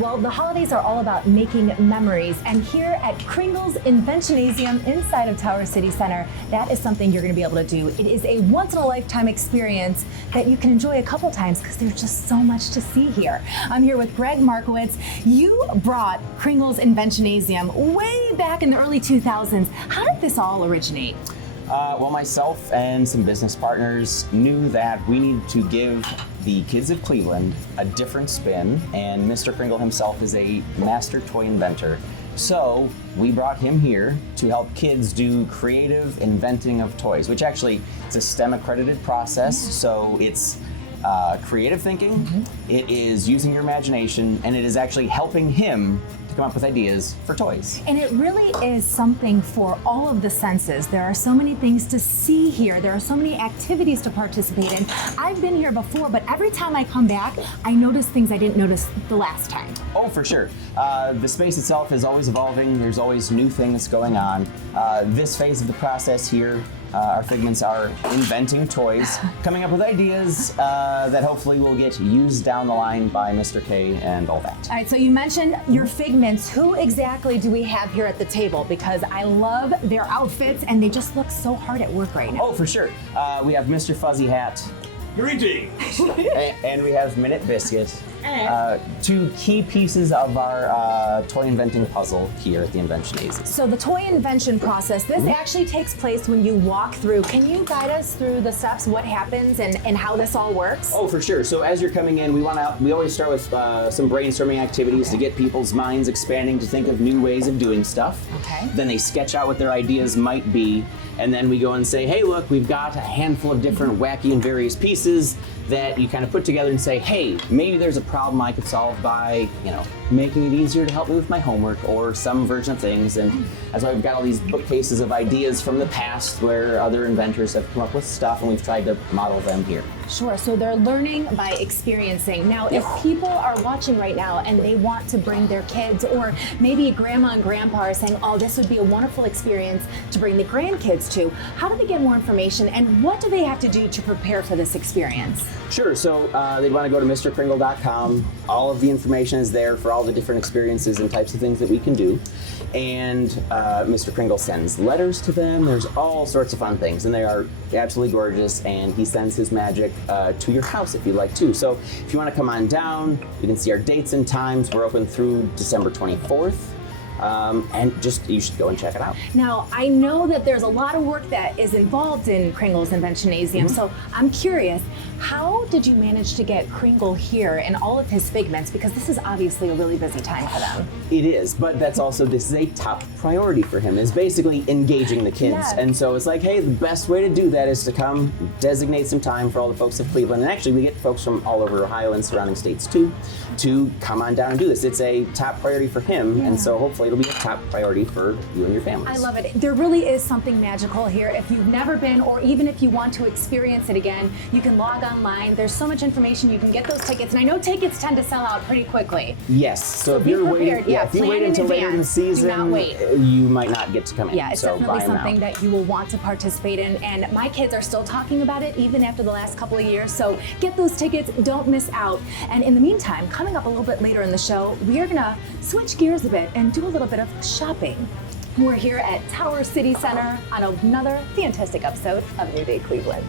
Well, the holidays are all about making memories, and here at Kringles Inventionasium inside of Tower City Center, that is something you're going to be able to do. It is a once-in-a-lifetime experience that you can enjoy a couple times because there's just so much to see here. I'm here with Greg Markowitz. You brought Kringles Inventionasium way back in the early 2000s. How did this all originate? Well, myself and some business partners knew that we needed to give the kids of Cleveland a different spin, and Mr. Kringle himself is a master toy inventor. So we brought him here to help kids do creative inventing of toys, which actually is a STEM accredited process. So it's creative thinking, it is using your imagination, and it is actually helping him to come up with ideas for toys. And it really is something for all of the senses. There are so many things to see here. There are so many activities to participate in. I've been here before, but every time I come back, I notice things I didn't notice the last time. Oh, for sure. The space itself is always evolving. There's always new things going on. This phase of the process here, our figments are inventing toys, coming up with ideas that hopefully will get used down the line by Mr. K and all that. All right, so you mentioned your figments. Who exactly do we have here at the table? Because I love their outfits and they just look so hard at work right now. Oh, for sure. We have Mr. Fuzzy Hat. Greetings! And we have Minute Biscuit. Two key pieces of our toy inventing puzzle here at the Inventionasium. So the toy invention process, this actually takes place when you walk through. Can you guide us through the steps, what happens and how this all works? Oh, for sure. So as you're coming in, we always start with some brainstorming activities to get people's minds expanding to think of new ways of doing stuff. Okay. Then they sketch out what their ideas might be, and then we go and say, hey, look, we've got a handful of different wacky and various pieces that you kind of put together and say, hey, maybe there's a problem I could solve by, making it easier to help me with my homework or some version of things. And that's why we've got all these bookcases of ideas from the past where other inventors have come up with stuff, and we've tried to model them here. Sure, so they're learning by experiencing. Now, if people are watching right now and they want to bring their kids, or maybe grandma and grandpa are saying, oh, this would be a wonderful experience to bring the grandkids to, how do they get more information and what do they have to do to prepare for this experience? Sure, so they'd want to go to mrkringle.com. All of the information is there for all the different experiences and types of things that we can do. And Mr. Kringle sends letters to them. There's all sorts of fun things, and they are absolutely gorgeous, and he sends his magic to your house if you'd like to. So if you want to come on down, you can see our dates and times. We're open through December 24th. And you should go and check it out. Now, I know that there's a lot of work that is involved in Kringles Inventionasium, so I'm curious, how did you manage to get Kringle here and all of his figments? Because this is obviously a really busy time for them. It is, but this is a top priority for him, is basically engaging the kids. Yes. And so it's like, hey, the best way to do that is to come designate some time for all the folks of Cleveland. And actually, we get folks from all over Ohio and surrounding states too, to come on down and do this. It's a top priority for him, and so hopefully it'll be a top priority for you and your families. I love it. There really is something magical here. If you've never been, or even if you want to experience it again, you can log online. There's so much information. You can get those tickets, and I know tickets tend to sell out pretty quickly. Yes. So if you're waiting, if you wait until later in the season, do not wait. You might not get to come in. Yeah, it's definitely something that you will want to participate in, and my kids are still talking about it even after the last couple of years. So get those tickets. Don't miss out. And in the meantime, coming up a little bit later in the show, we are gonna switch gears a bit and do a little bit of shopping. We're here at Tower City Center on another fantastic episode of New Day Cleveland.